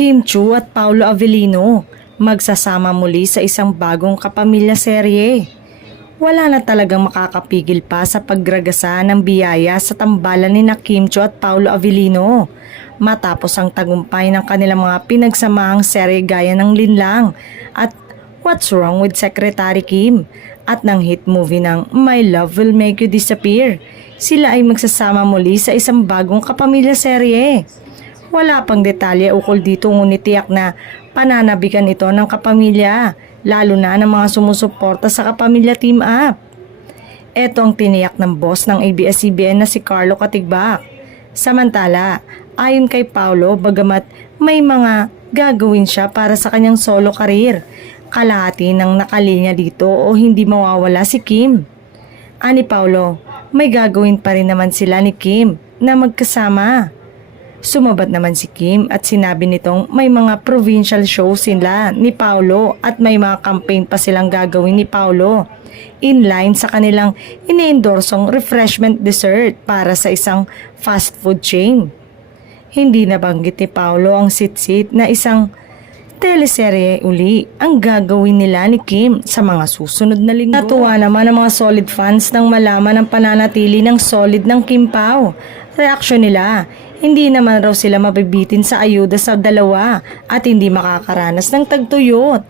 Kim Chiu at Paolo Avellino magsasama muli sa isang bagong kapamilya serye. Wala na talagang makakapigil pa sa pagragasa ng biyaya sa tambalan ni Kim Chiu at Paolo Avellino matapos ang tagumpay ng kanilang mga pinagsamahang serye gaya ng Linlang at What's Wrong with Secretary Kim at ng hit movie ng My Love Will Make You Disappear. Sila ay magsasama muli sa isang bagong kapamilya serye. Wala pang detalye ukol dito ngunit tiyak na pananabikan ito ng kapamilya, lalo na ng mga sumusuporta sa kapamilya team up. Ito ang tiniyak ng boss ng ABS-CBN na si Carlo Katigbak. Samantala, ayon kay Paolo, bagamat may mga gagawin siya para sa kanyang solo career, kalahati ng nakalinya dito o hindi mawawala si Kim. Ani Paolo, may gagawin pa rin naman sila ni Kim na magkasama. Sumabat naman si Kim at sinabi nitong may mga provincial shows sila ni Paolo at may mga campaign pa silang gagawin ni Paolo in line sa kanilang ine-endorsong refreshment dessert para sa isang fast food chain. Hindi nabanggit ni Paolo ang Sit-Sit na isang teleserye uli ang gagawin nila ni Kim sa mga susunod na linggo. Natuwa naman ang mga solid fans nang malaman ang pananatili ng solid ng Kim Pao. Reaksyon nila, hindi naman raw sila mabibitin sa ayuda sa dalawa at hindi makakaranas ng tagtuyot.